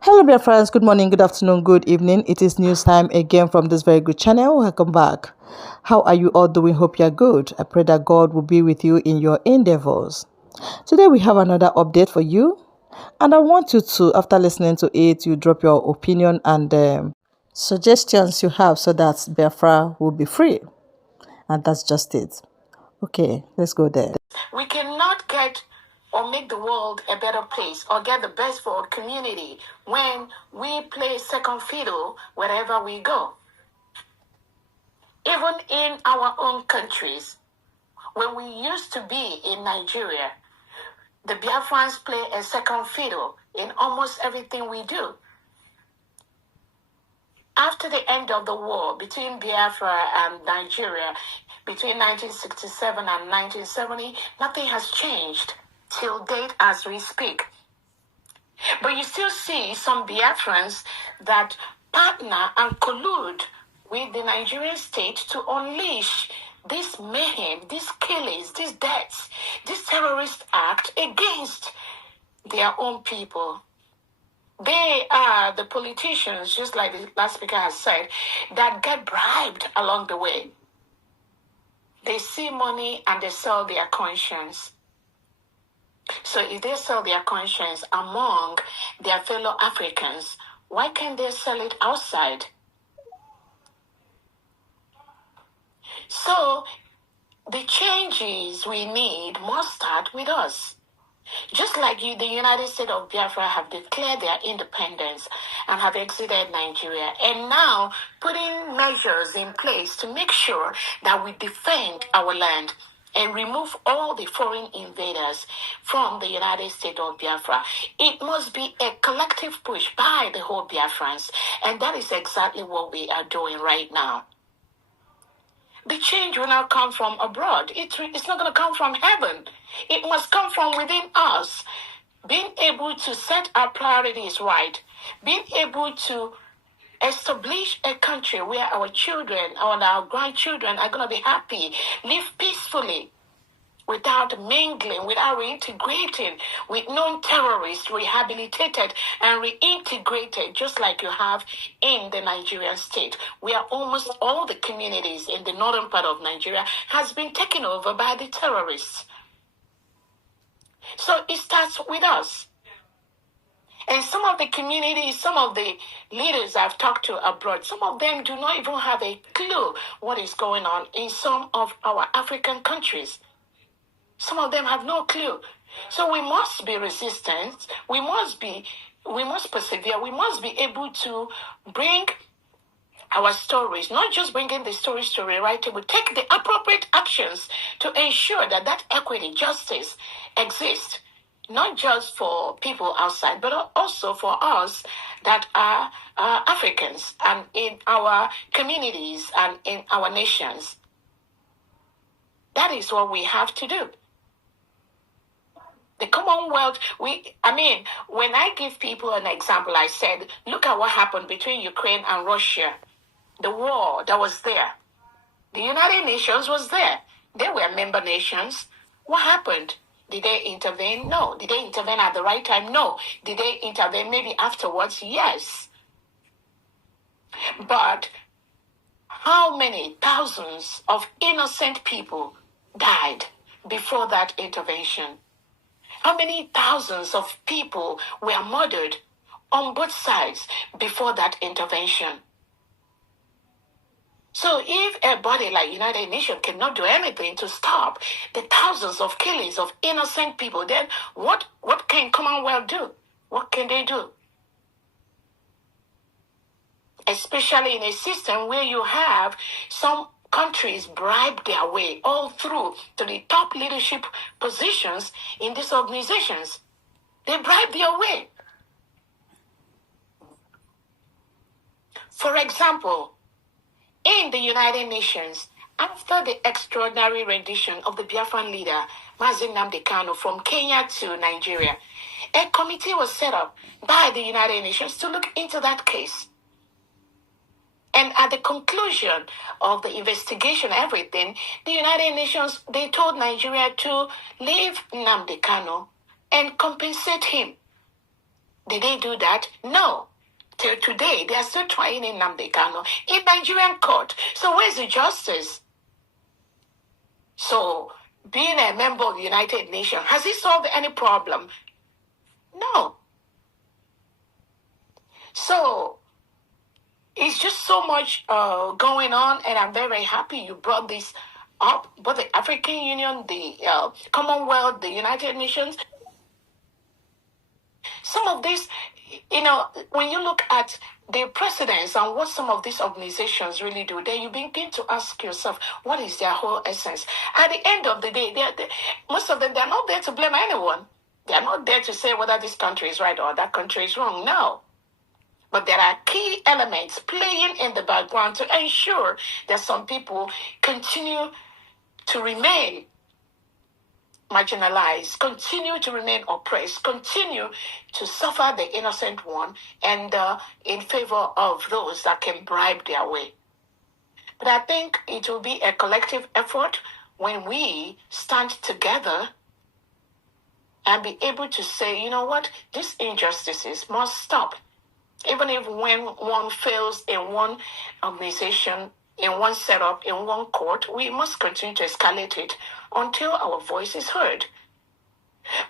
Hello, dear friends. Good morning, good afternoon, good evening. It is news time again from this very good channel. Welcome back. How are you all doing? Hope you're good. I pray that God will be with you in your endeavors. Today, we have another update for you. And I want you to, after listening to it, you drop your opinion and suggestions you have so that Biafra will be free. And that's just it. Okay, let's go there. We cannot get or make the world a better place or get the best for our community when we play second fiddle wherever we go. Even in our own countries, when we used to be in Nigeria, the Biafrans play a second fiddle in almost everything we do. After the end of the war between Biafra and Nigeria, between 1967 and 1970, nothing has changed till date as we speak. But you still see some Biafrans that partner and collude with the Nigerian state to unleash this mayhem, these killings, these deaths, this terrorist act against their own people. They are the politicians, just like the last speaker has said, that get bribed along the way. They see money and they sell their conscience. So if they sell their conscience among their fellow Africans, why can't they sell it outside? So the changes we need must start with us. Just like the United States of Biafra have declared their independence and have exited Nigeria, and now putting measures in place to make sure that we defend our land and remove all the foreign invaders from the United States of Biafra. It must be a collective push by the whole Biafrans, and that is exactly what we are doing right now. The change will not come from abroad. It's not going to come from heaven. It must come from within us. Being able to set our priorities right. Being able to establish a country where our children or our grandchildren are going to be happy, live peacefully, without mingling, without reintegrating with non-terrorists, rehabilitated and reintegrated, just like you have in the Nigerian state, where almost all the communities in the northern part of Nigeria has been taken over by the terrorists. So it starts with us. And some of the communities, some of the leaders I've talked to abroad, some of them do not even have a clue what is going on in some of our African countries. Some of them have no clue. So we must be resistant. We must persevere. We must be able to bring our stories, not just bringing the stories to rewrite it, but take the appropriate actions to ensure that equity, justice exists, not just for people outside, but also for us that are Africans and in our communities and in our nations. That is what we have to do. The Commonwealth, when I give people an example, I said, look at what happened between Ukraine and Russia. The war that was there. The United Nations was there. They were member nations. What happened? Did they intervene? No. Did they intervene at the right time? No. Did they intervene maybe afterwards? Yes. But how many thousands of innocent people died before that intervention? How many thousands of people were murdered on both sides before that intervention? So if a body like United Nations cannot do anything to stop the thousands of killings of innocent people, then what can Commonwealth do? What can they do? Especially in a system where you have some countries bribe their way all through to the top leadership positions in these organizations. They bribe their way. For example, in the United Nations, after the extraordinary rendition of the Biafran leader, Mazi Nnamdi Kanu, from Kenya to Nigeria, a committee was set up by the United Nations to look into that case. And at the conclusion of the investigation, everything, the United Nations, they told Nigeria to leave Nnamdi Kanu and compensate him. Did they do that? No. Till today, they are still trying in Nnamdi Kanu in Nigerian court. So where's the justice? So being a member of the United Nations, has it solved any problem? No. So it's just so much going on, and I'm very, very happy you brought this up. Both the African Union, the Commonwealth, the United Nations. Some of these, when you look at the precedents and what some of these organizations really do, then you begin to ask yourself, what is their whole essence? At the end of the day, most of them, they're not there to blame anyone. They're not there to say whether this country is right or that country is wrong. No. But there are key elements playing in the background to ensure that some people continue to remain marginalized, continue to remain oppressed, continue to suffer the innocent one, and in favor of those that can bribe their way. But I think it will be a collective effort when we stand together and be able to say, you know what, these injustices must stop. Even if when one fails in one organization, in one setup, in one court, we must continue to escalate it until our voice is heard.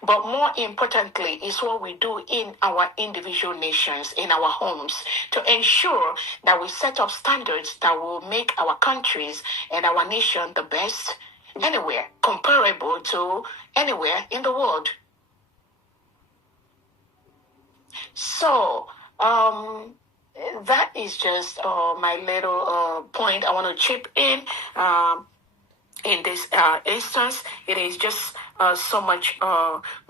But more importantly is what we do in our individual nations, in our homes, to ensure that we set up standards that will make our countries and our nation the best anywhere, comparable to anywhere in the world. So, that is just my little point I want to chip in. In this instance, it is just so much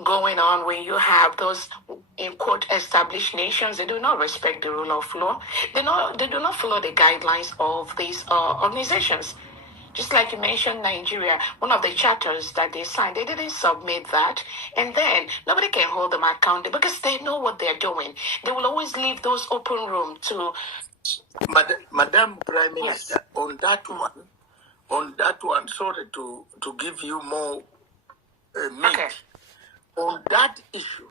going on when you have those, in quote, established nations. They do not respect the rule of law. They do not follow the guidelines of these organizations. Just like you mentioned, Nigeria, one of the charters that they signed, they didn't submit that. And then nobody can hold them accountable because they know what they're doing. They will always leave those open room to... Madam Prime Minister, yes. On that one, sorry to give you more meat. Okay. On that issue,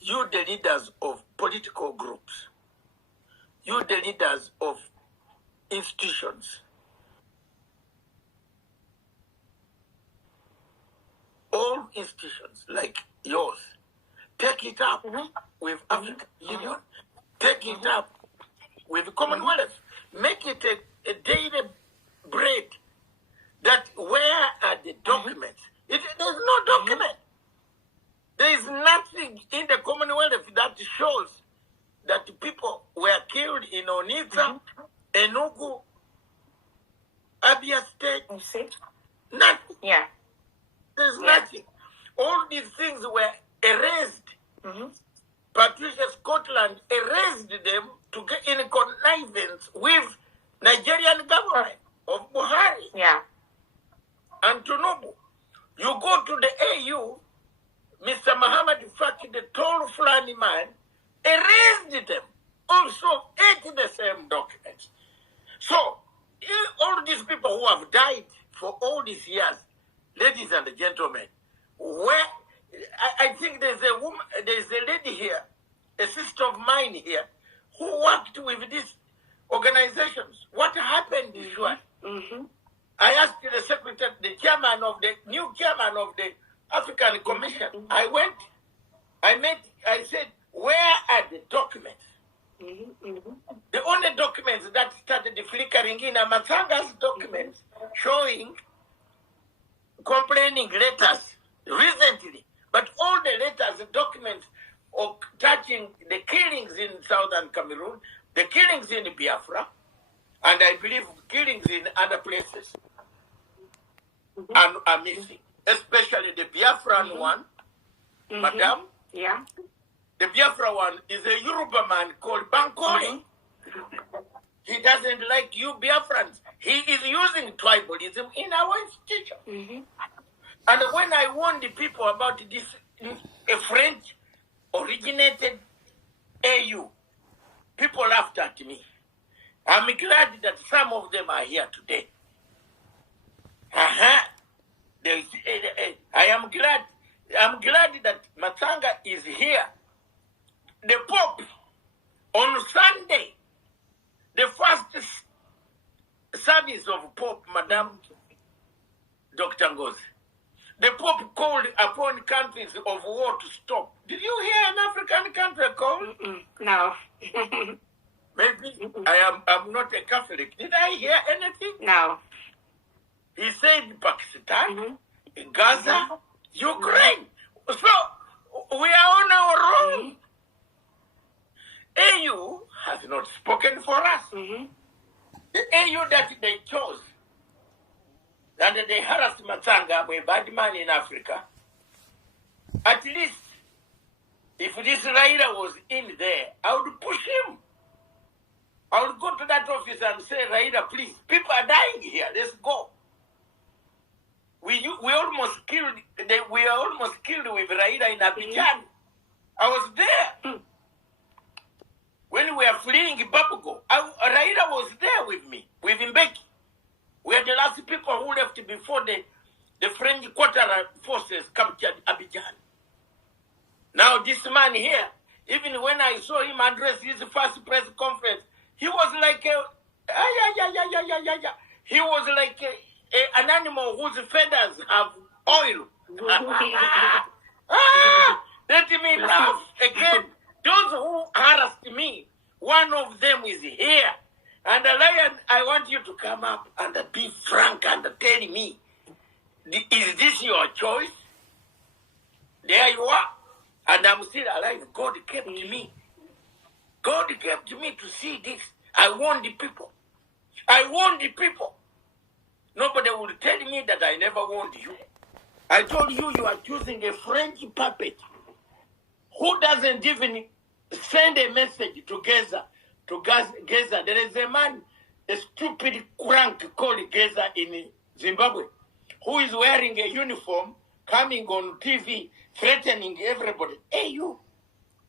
you the leaders of political groups, you the leaders of institutions, all institutions like yours, take it up with African Union, take it up with the Commonwealth, make it a daily bread. That where are the documents? There's no document. There is nothing in the Commonwealth that shows that people were killed in Onitsha, Enugu, Abia State. Nothing. Yeah. There's nothing. All these things were erased. Patricia Scotland erased them to get in connivance with Nigerian government of Buhari. Yeah. And Tinubu. You go to the AU, Mr. Muhammad Faki, the tall Fulani man, erased them. Also ate the same documents. So, all these people who have died for all these years, ladies and gentlemen, where I think there's a lady here, a sister of mine here, who worked with these organizations. What happened is what? I asked the secretary, the new chairman of the African Commission. I said, where are the documents? The only documents that started flickering in are Matsanga's documents showing complaining letters recently. But all the letters, the documents of touching the killings in southern Cameroon, the killings in Biafra, and I believe killings in other places are missing. Especially the Biafran one, Madam. Yeah. The Biafra one is a Yoruba man called Bankole. He doesn't like you Biafrans. He is using tribalism in our institution. And when I warned the people about this, a French originated AU, people laughed at me. I'm glad that some of them are here today. I am glad that Matsanga is here the Pope on Sunday, the first service of Pope, Madam Dr. Ngozi, the Pope called upon countries of war to stop. Did you hear an African country call? No. Maybe I'm not a Catholic. Did I hear anything? No. He said Pakistan, Gaza, Ukraine. So we are on our own. AU has not spoken for us. The AU that they chose, that they harassed Matsanga, a bad man in Africa. At least, if this Raila was in there, I would push him. I would go to that office and say, Raila, please, people are dying here. Let's go. We almost killed. We are almost killed with Raila in Abidjan. I was there. When we were fleeing Babugo, Raila was there with me, with Mbeki. We are the last people who left before the French quarter forces captured Abidjan. Now this man here, even when I saw him address his first press conference, he was like he was like an animal whose feathers have oil. Let me laugh again. Those who harassed me, one of them is here. And Lion, I want you to come up and be frank and tell me, is this your choice? There you are. And I'm still alive. God kept me. God kept me to see this. I warned the people. I warned the people. Nobody would tell me that I never warned you. I told you you are choosing a French puppet who doesn't even send a message to Gaza. Gaza. There is a man, a stupid crank called Gaza in Zimbabwe, who is wearing a uniform, coming on TV, threatening everybody. Hey, you,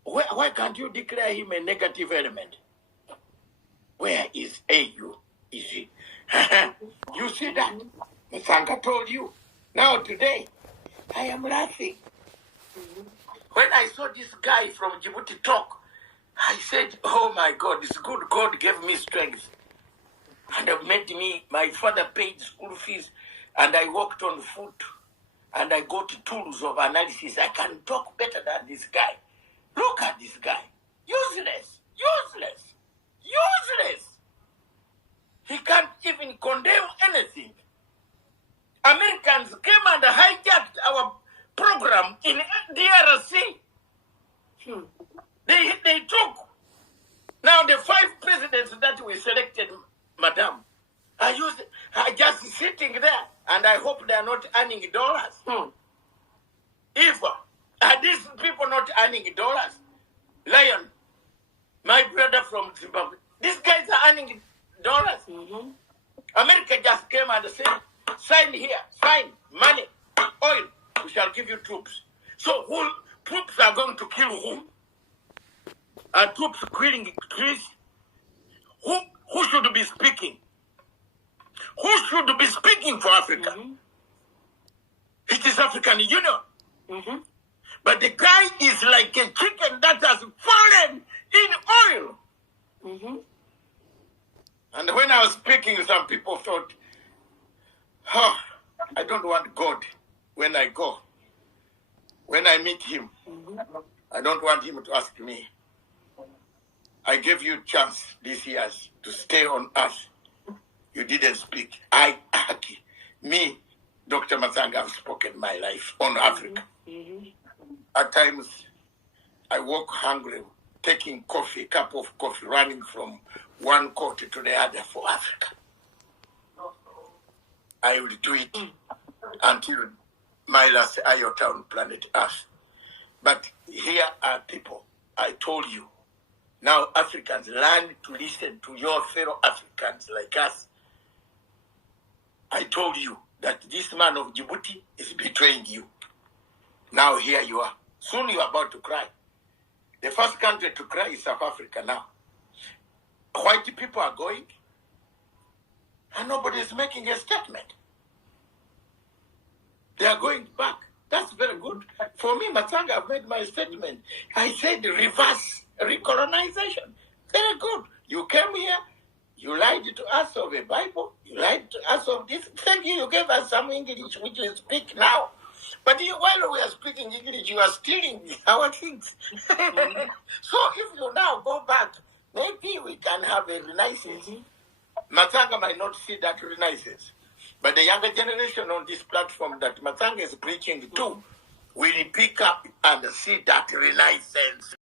why can't you declare him a negative element? Where is AU? Is he? You see that? Masanga told you. Now today, I am laughing. When I saw this guy from Djibouti talk, I said, oh my God, it's good. God gave me strength. And made me, my father paid school fees, and I worked on foot, and I got tools of analysis. I can talk better than this guy. Look at this guy. Useless. Useless. Useless. He can't even condemn anything. Americans came and hijacked our program in DRC. They took. Now the 5 presidents that we selected, Madam, are just sitting there, and I hope they are not earning dollars. If are these people not earning dollars? Lion, my brother from Zimbabwe, these guys are earning dollars. America just came and said, sign here, sign, money, oil, we shall give you troops. So who troops are going to kill whom? Are troops killing trees? Who should be speaking? Who should be speaking for Africa? It is African Union. But the guy is like a chicken that has fallen in oil. And when I was speaking, some people thought, oh, I don't want God when I go. When I meet him, I don't want him to ask me. I gave you a chance this year to stay on earth. You didn't speak. Me, Dr. Masanga, have spoken my life on Africa. At times, I walk hungry, taking coffee, cup of coffee, running from one court to the other for Africa. I will do it until my last iota on planet Earth. But here are people, I told you. Now Africans, learn to listen to your fellow Africans like us. I told you that this man of Djibouti is betraying you. Now here you are. Soon you are about to cry. The first country to cry is South Africa now. White people are going, and nobody is making a statement. They are going back. That's very good. For me, Matsanga, I've made my statement. I said reverse recolonization. Very good. You came here, you lied to us of a Bible, you lied to us of this. Thank you, you gave us some English which we speak now. But while we are speaking English, you are stealing our things. So if you now go back, maybe we can have a renaissance. Matanga might not see that renaissance. But the younger generation on this platform that Matanga is preaching to will pick up and see that renaissance.